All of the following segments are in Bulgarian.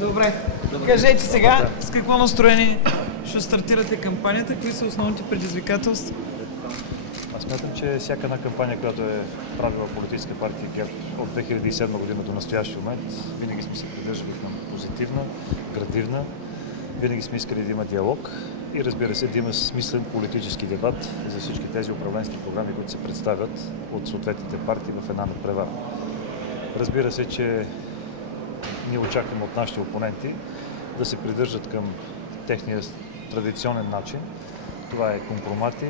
Добре. Кажете сега с какво настроение ще стартирате кампанията, какви са основните предизвикателства? Аз смятам, че всяка една кампания, която е правила политическа партия ГЕРБ от 2007 година до настоящия момент, винаги сме се придържали към позитивна, градивна, винаги сме искали да има диалог и разбира се да има смислен политически дебат за всички тези управленски програми, които се представят от съответните партии в една надпревара. Разбира се, че ние очакваме от нашите опоненти да се придържат към техния традиционен начин. Това е компромати,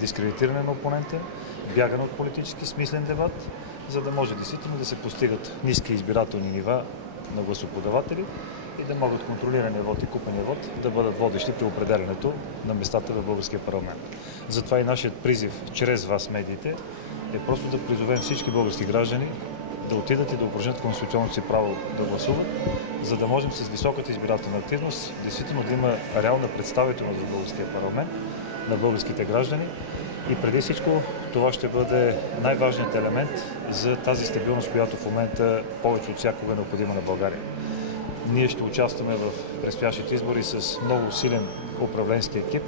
дискредитиране на опонента, бягане от политически смислен дебат, за да може действително да се постигат ниски избирателни нива на гласоподаватели и да могат контролирания вод и купения вод да бъдат водещи при определянето на местата в българския парламент. Затова и нашият призив чрез вас, медиите, е просто да призовем всички български граждани да отидат и да упражнят конституционното си право да гласуват, за да можем с високата избирателна активност действително да има реална представителност в българския парламент на българските граждани. И преди всичко това ще бъде най-важният елемент за тази стабилност, която в момента повече от всякога е необходима на България. Ние ще участваме в предстоящите избори с много силен управленски екип.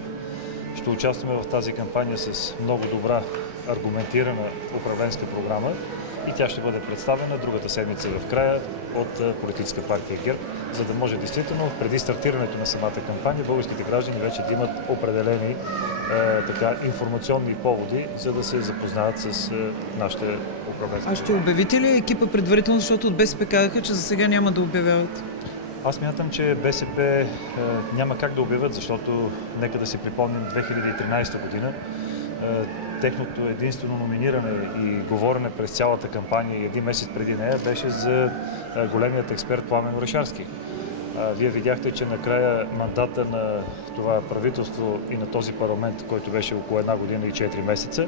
Ще участваме в тази кампания с много добра аргументирана управленска програма и тя ще бъде представена другата седмица в края от политическа партия ГЕРБ, за да може действително преди стартирането на самата кампания българските граждани вече да имат определени информационни поводи, за да се запознаят с нашите управленски. А ще обявите ли екипа предварително, защото от БСП казаха, че за сега няма да обявяват? Аз мятам, че БСП няма как да обявят, защото нека да си припомним 2013 година. Техното единствено номиниране и говорене през цялата кампания и един месец преди нея беше за големият експерт Пламен Орешарски. Вие видяхте, че накрая мандата на това правителство и на този парламент, който беше около 1 година и 4 месеца,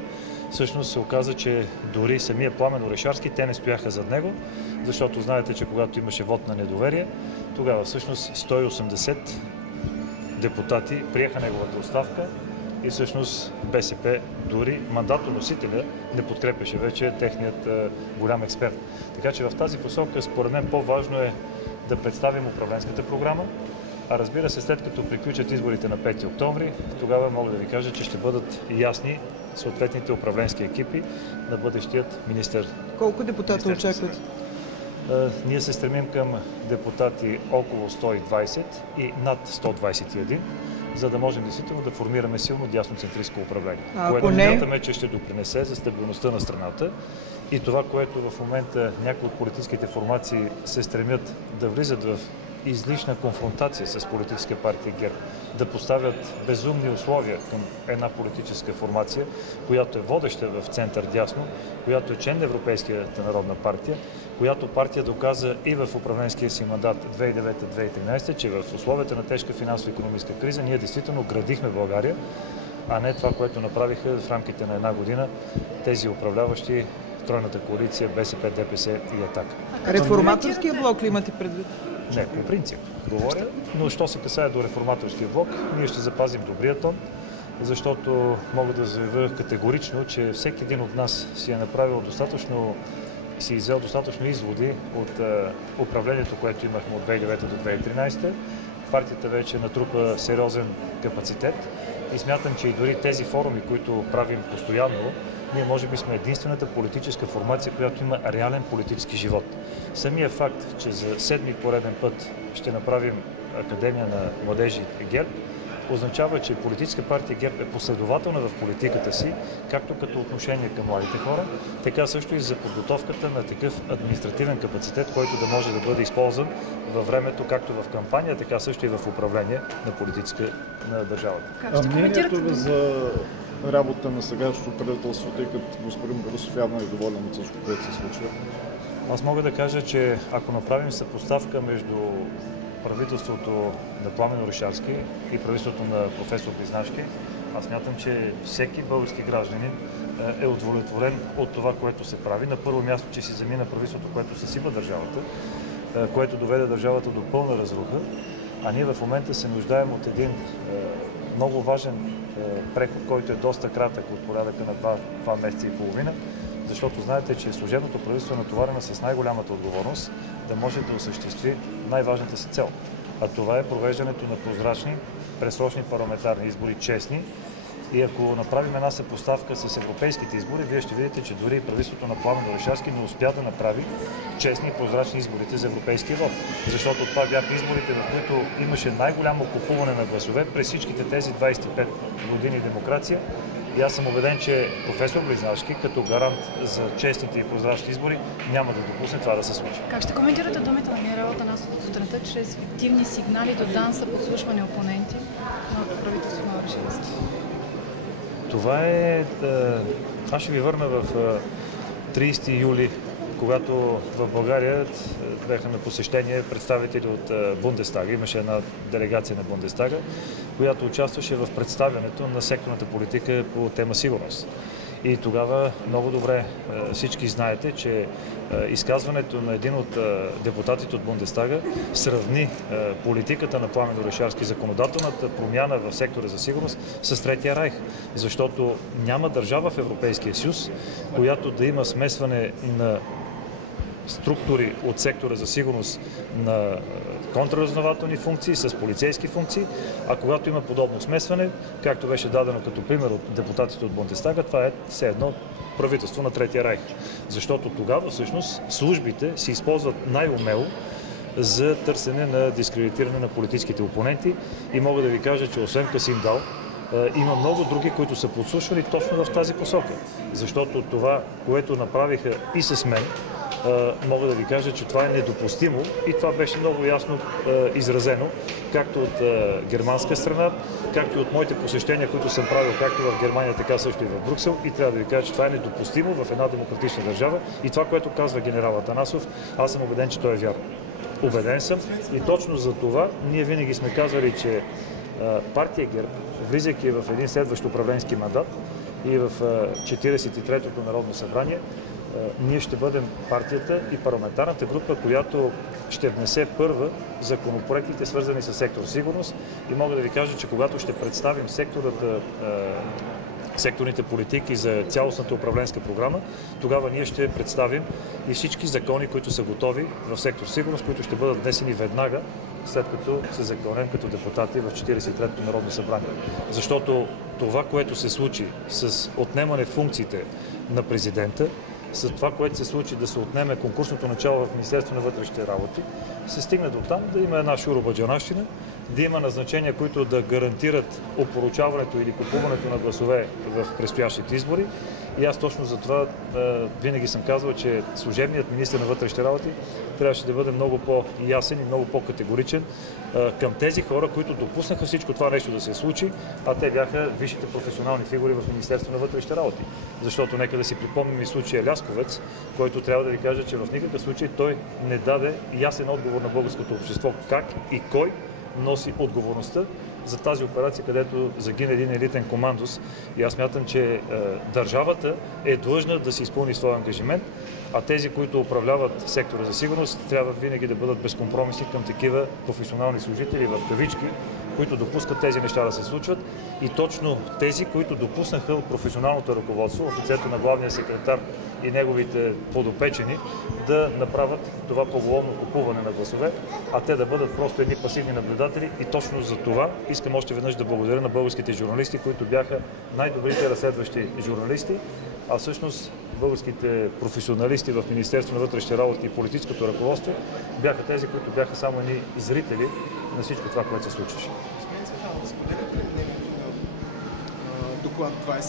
всъщност се оказа, че дори самия Пламен Орешарски, те не стояха зад него, защото знаете, че когато имаше вод на недоверие, тогава всъщност 180 депутати приеха неговата оставка и всъщност БСП, дори мандатоносителя, не подкрепяше вече техният голям експерт. Така че в тази посока, според мен, по-важно е да представим управленската програма, а разбира се, след като приключат изборите на 5 октомври, тогава мога да ви кажа, че ще бъдат ясни съответните управленски екипи на бъдещият министър. Колко депутата очакват? Ние се стремим към депутати около 120 и над 121, за да можем действително да формираме силно дясноцентристско управление, което смятаме, че ще допринесе за стабилността на страната. И това, което в момента някои от политическите формации се стремят да влизат в излишна конфронтация с политическа партия ГЕРБ, да поставят безумни условия към една политическа формация, която е водеща в център дясно, която е член на Европейската народна партия, която партия доказа и в управленския си мандат 2009-2013, че в условията на тежка финансово-икономическа криза ние действително градихме България, а не това, което направиха в рамките на 1 година тези управляващи, тройната коалиция, БСП, ДПС и Атака. Реформаторския блок ли имате предвид? Не, по принцип говоря, но що се касае до реформаторския блок, ние ще запазим добрия тон, защото мога да заявя категорично, че всеки един от нас си е направил си иззел достатъчно изводи от управлението, което имахме от 2009 до 2013. Партията вече натрупа сериозен капацитет и смятам, че и дори тези форуми, които правим постоянно, ние може би сме единствената политическа формация, която има реален политически живот. Самия факт, че за 7-ми пореден път ще направим Академия на младежи ГЕРБ, означава, че политическа партия ГЕРБ е последователна в политиката си, както като отношение към младите хора, така също и за подготовката на такъв административен капацитет, който да може да бъде използван във времето, както в кампания, така също и в управление на политическа на държавата. Мнението ви за работа на сегашното правителство, тъй като господин Борисов явно е доволен от всичко, което се случва? Аз мога да кажа, че ако направим съпоставка между правителството на Пламен Орешарски и правителството на професор Близнашки, аз смятам, че всеки български гражданин е удовлетворен от това, което се прави. На първо място, че си замина правителството, което съсипа държавата, което доведе държавата до пълна разруха, а ние в момента се нуждаем от един много важен преход, който е доста кратък от порядъка на 2 месеца и половина, защото знаете, че служебното правителство е натоварено с най-голямата отговорност да може да осъществи най-важната си цел. А това е провеждането на прозрачни, предсрочни парламентарни избори, честни. И ако направим една съпоставка с европейските избори, вие ще видите, че дори правителството на Пламен Орешарски не успя да направи честни и прозрачни изборите за европейския вот. Защото това бяха изборите, в които имаше най-голямо купуване на гласове през всичките тези 25 години демокрация. И аз съм убеден, че професор Близнашки, като гарант за честните и прозрачни избори, няма да допусне това да се случи. Как ще коментирате думите на Михаил Атанасов от сутринта, чрез фиктивни сигнали до ДАНС са подслушвани опоненти на правителството на Орешарски? Това е... Аз ще ви върна в 30 юли, когато в България бяха на посещение представители от Бундестага. Имаше една делегация на Бундестага, която участваше в представянето на секторната политика по тема сигурност. И тогава много добре всички знаете, че изказването на един от депутатите от Бундестага сравни политиката на Пламен Орешарски, законодателната промяна в сектора за сигурност с Третия райх. Защото няма държава в Европейския съюз, която да има смесване на структури от сектора за сигурност на контраразузнавателни функции с полицейски функции, а когато има подобно смесване, както беше дадено като пример от депутатите от Бундестага, това е все едно правителство на Третия райх. Защото тогава всъщност службите се използват най-умело за търсене на дискредитиране на политическите опоненти и мога да ви кажа, че освен Касим Дал, има много други, които са подслушвали точно в тази посока. Защото това, което направиха и с мен, мога да ви кажа, че това е недопустимо и това беше много ясно изразено, както от германска страна, както и от моите посещения, които съм правил както в Германия, така също и в Брюксел. И трябва да ви кажа, че това е недопустимо в една демократична държава и това, което казва генерал Атанасов, аз съм убеден, че той е вярно. Убеден съм и точно за това ние винаги сме казвали, че партия ГЕРБ, влизайки в един следващ управленски мандат и в 43-то Народно събрание, ние ще бъдем партията и парламентарната група, която ще внесе първа законопроектите, свързани с сектор сигурност. И мога да ви кажа, че когато ще представим секторните политики за цялостната управленска програма, тогава ние ще представим и всички закони, които са готови в сектор сигурност, които ще бъдат внесени веднага, след като се законем като депутати в 43-то Народно събрание. Защото това, което се случи с отнемане функциите на президента, с това, което се случи да се отнеме конкурсното начало в Министерството на вътрешните работи, се стигна до там да има една шуробаджанащина, да има назначения, които да гарантират опоручаването или купуването на гласове в предстоящите избори. И аз точно за това винаги съм казвал, че служебният министър на вътрешните работи трябваше да бъде много по-ясен и много по-категоричен към тези хора, които допуснаха всичко това нещо да се случи, а те бяха висшите професионални фигури в Министерството на вътрешните работи. Защото нека да си припомним и случая Лясковец, който трябва да ви кажа, че в никакъв случай той не даде ясен отговор на българското общество как и кой носи отговорността за тази операция, където загина един елитен командос. И аз смятам, че държавата е длъжна да си изпълни своя ангажимент, а тези, които управляват сектора за сигурност, трябва винаги да бъдат безкомпромисни към такива професионални служители в кавички, които допускат тези неща да се случват. И точно тези, които допуснаха от професионалното ръководство, в лицето на главния секретар и неговите подопечени, да направят това поголовно купуване на гласове, а те да бъдат просто едни пасивни наблюдатели. И точно за това искам още веднъж да благодаря на българските журналисти, които бяха най-добрите разследващи журналисти, а всъщност българските професионалисти в Министерството на вътрешните работи и политическото ръководство бяха тези, които бяха само едни зрители на всичко това, което се случваше. Доклад 2020,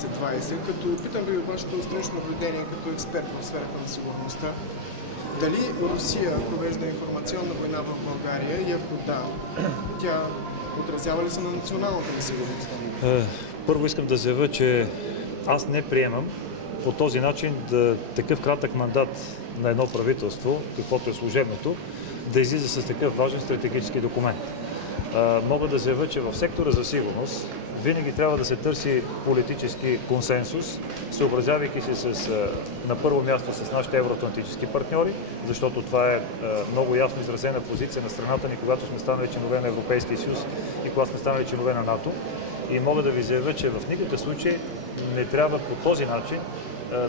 като питам ви вашето странично наблюдение като експерт в сферата на сигурността. Дали Русия провежда информационна война в България и ако да, тя отразява ли се на националната несигурност? Първо искам да заявя, че аз не приемам по този начин такъв кратък мандат на едно правителство, каквото е служебното, да излиза с такъв важен стратегически документ. Мога да заявя, че в сектора за сигурност винаги трябва да се търси политически консенсус, съобразявайки се на първо място с нашите евроатлантически партньори, защото това е много ясно изразена позиция на страната ни, когато сме станали членове на Европейския съюз и когато сме станали членове на НАТО. И мога да ви заявя, че в никакъв случай не трябва по този начин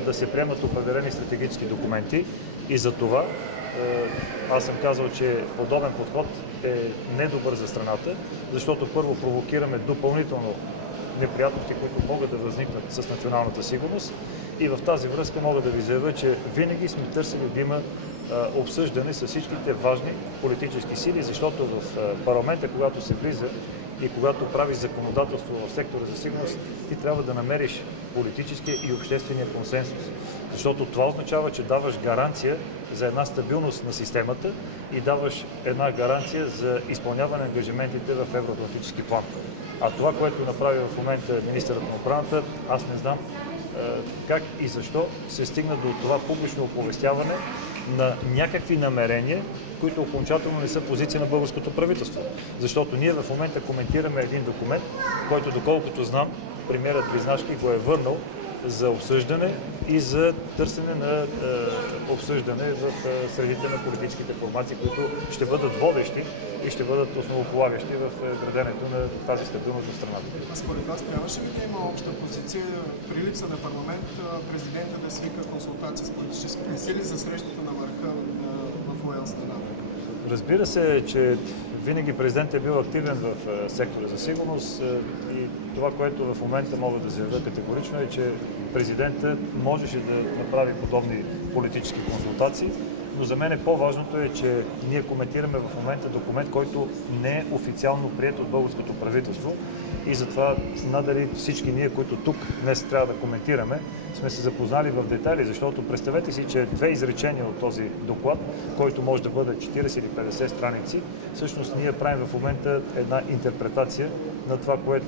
да се приемат определени стратегически документи и за това аз съм казал, че подобен подход е недобър за страната, защото първо провокираме допълнително неприятности, които могат да възникнат с националната сигурност. И в тази връзка мога да ви заявя, че винаги сме търсили да има обсъждане с всичките важни политически сили, защото в парламента, когато се влиза и когато правиш законодателство в сектора за сигурност, ти трябва да намериш политическия и обществения консенсус. Защото това означава, че даваш гаранция за една стабилност на системата и даваш една гаранция за изпълняване на ангажиментите в евроатлантически план. А това, което направи в момента министърът на отбраната, аз не знам как и защо се стигна до това публично оповестяване на някакви намерения, които окончателно не са позиция на българското правителство. Защото ние в момента коментираме един документ, който, доколкото знам, премиерът Близнашки го е върнал за обсъждане и за търсене на обсъждане в средите на политическите формации, които ще бъдат водещи и ще бъдат основополагащи в граденето на тази стабилност в страната. А според вас трябваше ли да има обща позиция при липса на парламент президента да свика консултации с политическите сили за срещата на върха в Уелс на НАТО? Разбира се, че винаги президентът е бил активен в сектора за сигурност и това, което в момента мога да заявя категорично е, че президентът можеше да направи подобни политически консултации, но за мен по-важното е, че ние коментираме в момента документ, който не е официално приет от българското правителство и затова надали всички ние, които тук днес трябва да коментираме, сме се запознали в детайли, защото представете си, че две изречения от този доклад, който може да бъде 40 или 50 страници, всъщност ние правим в момента една интерпретация на това, което